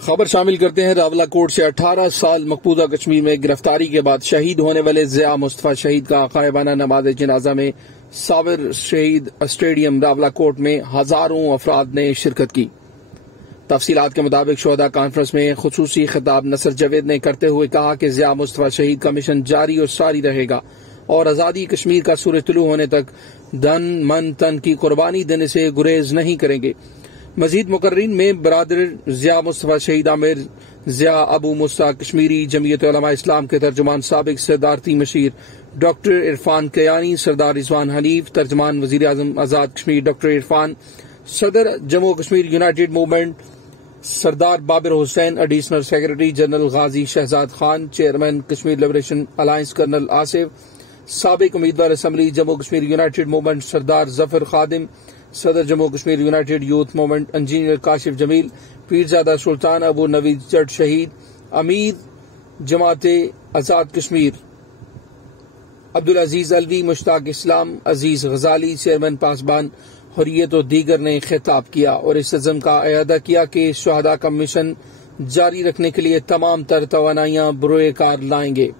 خبر شامل کرتے ہیں راولہ کوٹ سے 18 سال مقبوضہ کشمیر میں گرفتاری کے بعد شہید ہونے والے ضیاء مصطفیٰ شہید کا غائبانہ نماز جنازہ میں صابر شہید اسٹیڈیم راولہ کوٹ میں ہزاروں افراد نے شرکت کی۔ تفصیلات کے مطابق شہداء کانفرنس میں خصوصی خطاب نصر جاوید نے کرتے ہوئے کہا کہ ضیاء مصطفیٰ شہید کا مشن جاری اور ساری رہے گا اور آزادی کشمیر کا سورج طلوع ہونے تک دھن من تن کی قربانی دینے سے گریز نہیں کریں گے۔ مزید مقررین میں برادر ضیاء مصطفیٰ شہید عامر ضیاء ابو مصطفیٰ کشمیری جمعیت علماء اسلام کے ترجمان سابق صدارتی مشیر ڈاکٹر عرفان کیانی، سردار رضوان حنیف ترجمان وزیر اعظم آزاد کشمیر ڈاکٹر عرفان، صدر Jammu Kashmir united movement Sardar Babar Hussain, additional secretary general Ghazi Shahzad Khan, chairman Kashmir liberation alliance colonel Asif, سابق امیدوار assembly Jammu Kashmir united movement Sardar Zafar Khadim, صدر Jammu Kashmir united youth movement engineer Kashif Jamil, Pirzada Sultan Abu Naveed Jatt شہید، امیر جماعت آزاد کشمیر عبدالعزیز الوی، مشتاق اسلام، عزیز غزالی، چیئرمین پاسبان حریت و دیگر نے خطاب کیا اور اس عزم کا اعادہ کیا کہ شہداء کا مشن جاری رکھنے کے لیے تمام تر توانائیاں بروئے کار لائیں گے۔